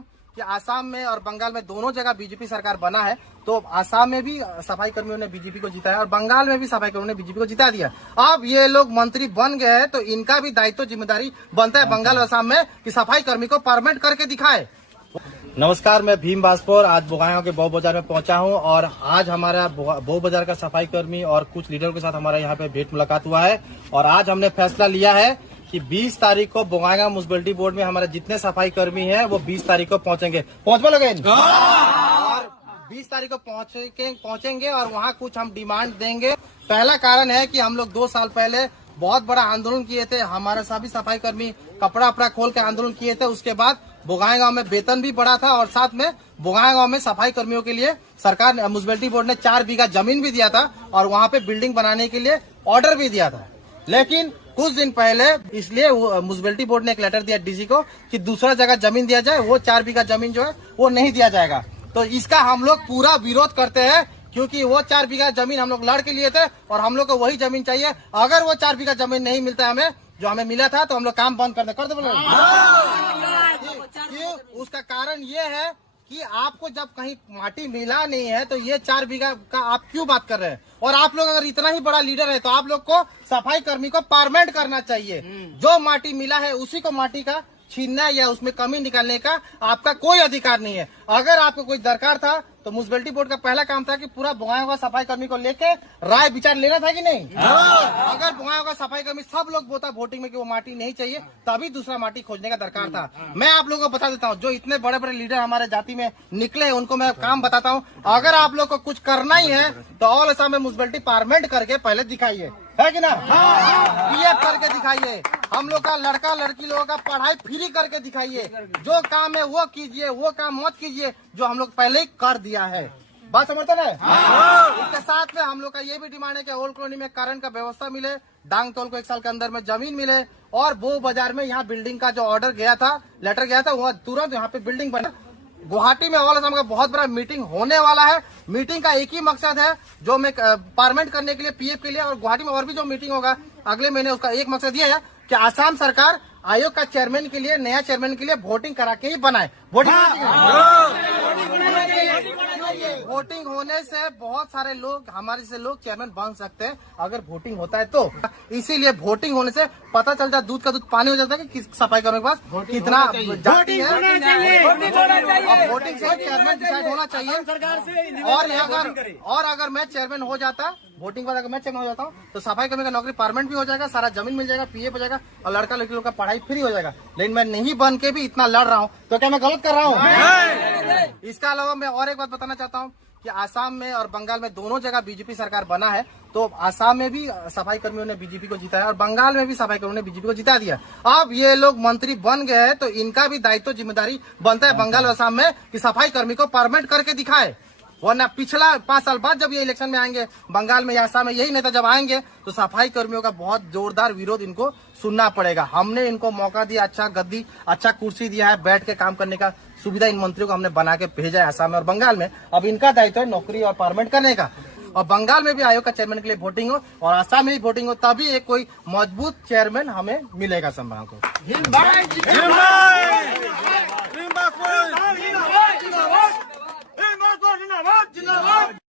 कि आसाम में और बंगाल में दोनों जगह बीजेपी सरकार बना है, तो आसाम में भी सफाई कर्मियों ने बीजेपी को जिताया और बंगाल में भी सफाई कर्मियों ने बीजेपी को जिता दिया। अब ये लोग मंत्री बन गए हैं तो इनका भी दायित्व जिम्मेदारी बनता है बंगाल और आसाम में कि सफाई कर्मी को परमानेंट करके दिखाए। नमस्कार, मैं भीम बाजपुर आज बोगाईगांव के बो बाजार में पहुंचा हूं और आज हमारा बो बाजार का सफाई कर्मी और कुछ लीडरों के साथ हमारा यहां पे भेंट मुलाकात हुआ है और आज हमने फैसला लिया है कि 20 तारीख को बोगाईगांव म्युनिसिपैलिटी बोर्ड में हमारे जितने सफाई कर्मी हैं वो 20 तारीख को पहुंचेंगे। पहुंचने लगे और 20 तारीख को पहुंचेंगे और वहां कुछ हम डिमांड देंगे। पहला कारण है कि हम लोग 2 साल पहले बहुत बड़ा आंदोलन किए थे, हमारे सभी सफाई कर्मी कपड़ा खोल के आंदोलन किए थे। उसके बाद बोगाईगांव में वेतन भी बढ़ा था और साथ में बोगाईगांव में सफाई कर्मियों के लिए सरकार म्युनिसिपैलिटी बोर्ड ने 4 बीघा जमीन भी दिया था और वहां पे बिल्डिंग बनाने के लिए ऑर्डर भी दिया था। लेकिन कुछ दिन पहले इसलिए म्युनिसिपैलिटी बोर्ड ने एक लेटर दिया डीसी को कि दूसरा जगह जमीन दिया जाए, वो 4 बीघा जमीन जो है वो नहीं दिया जाएगा। तो इसका हम लोग पूरा विरोध करते हैं क्योंकि वो 4 बीघा जमीन हम लोग लड़ के लिए थे और हम लोग को वही जमीन चाहिए। अगर वो 4 बीघा जमीन नहीं मिलता हमें जो हमें मिला था तो हम लोग काम बंद कर दे। उसका कारण ये है कि आपको जब कहीं माटी मिला नहीं है तो ये 4 बीघा का आप क्यों बात कर रहे हैं? और आप लोग अगर इतना ही बड़ा लीडर है तो आप लोग को सफाई कर्मी को परमानेंट करना चाहिए। जो माटी मिला है उसी को माटी का छीनना या उसमें कमी निकालने का आपका कोई अधिकार नहीं है। अगर आपको कोई दरकार था तो म्युनिसिपैलिटी बोर्ड का पहला काम था कि पूरा बोगाईगांव का सफाई कर्मी को लेके राय विचार लेना था कि नहीं। अगर बोगाईगांव का सफाई कर्मी सब लोग बोलता वोटिंग में कि वो माटी नहीं चाहिए तभी दूसरा माटी खोजने का दरकार था। मैं आप लोगों को बता देता हूँ, जो इतने बड़े बड़े लीडर हमारे जाति में निकले हैं उनको मैं काम बताता हूँ। अगर आप लोग को कुछ करना ही है तो ऑल असम में म्युनिसिपैलिटी पार्लियामेंट करके पहले दिखाइए, है कि ना। पीएफ करके दिखाइए, हम लोग का लड़का लड़की लोगों का पढ़ाई फ्री करके दिखाइए। जो काम है वो कीजिए, वो काम मत कीजिए जो हम लोग पहले ही कर दिया है। बात समझते हैं। इसके साथ में हम लोग का ये भी डिमांड है कि ओल्ड कॉलोनी में करंट का व्यवस्था मिले, डांग तोल को 1 साल के अंदर में जमीन मिले और बो बाजार में यहाँ बिल्डिंग का जो ऑर्डर गया था, लेटर गया था, वह तुरंत यहाँ पे बिल्डिंग बने। गुवाहाटी में ऑल असम का बहुत बड़ा मीटिंग होने वाला है। मीटिंग का एक ही मकसद है जो मैं पार्लियामेंट करने के लिए पीएफ के लिए और गुवाहाटी में और भी जो मीटिंग होगा अगले महीने, उसका एक मकसद ये है कि आसाम सरकार आयोग का चेयरमैन के लिए, नया चेयरमैन के लिए वोटिंग करा के ही बनाए। वोटिंग होने से बहुत सारे लोग, हमारे से लोग चेयरमैन बन सकते हैं अगर वोटिंग होता है तो। इसीलिए वोटिंग होने से पता चलता है, दूध का दूध पानी हो जाता है कि किस सफाई कर्मी के पास कितना जाति है। वोटिंग से चेयरमैन डिसाइड होना चाहिए। और अगर मैं चेयरमैन हो जाता, वोटिंग बाद अगर मैं चेयरमैन हो जाता हूँ तो सफाई कर्मी का नौकरी परमानेंट भी हो जाएगा, सारा जमीन मिल जाएगा, पीएफ हो जाएगा और लड़का लड़की लोग का पढ़ाई फ्री हो जाएगा। लेकिन मैं नहीं बन के भी इतना लड़ रहा हूँ तो क्या मैं गलत कर रहा हूँ? इसके अलावा मैं और एक बात बताना चाहता हूँ कि आसाम में और बंगाल में दोनों जगह बीजेपी सरकार बना है, तो आसाम में भी सफाई कर्मियों ने बीजेपी को जिताया और बंगाल में भी सफाई कर्मियों ने बीजेपी को जिता दिया। अब ये लोग मंत्री बन गए हैं तो इनका भी दायित्व जिम्मेदारी बनता है बंगाल और आसाम में कि सफाई कर्मी को परमानेंट करके दिखाए। वरना पिछला 5 साल बाद जब ये इलेक्शन में आएंगे बंगाल में या आसाम में, यही नेता जब आएंगे तो सफाई कर्मियों का बहुत जोरदार विरोध इनको सुनना पड़ेगा। हमने इनको मौका दिया, अच्छा गद्दी, अच्छा कुर्सी दिया है, बैठ के काम करने का सुविधा इन मंत्रियों को हमने बना के भेजा है आसाम में और बंगाल में। अब इनका दायित्व है नौकरी और पार्लियामेंट करने का। और बंगाल में भी आयोग का चेयरमैन के लिए वोटिंग हो और आसाम में भी वोटिंग हो, तभी एक कोई मजबूत चेयरमैन हमें मिलेगा संभाल को।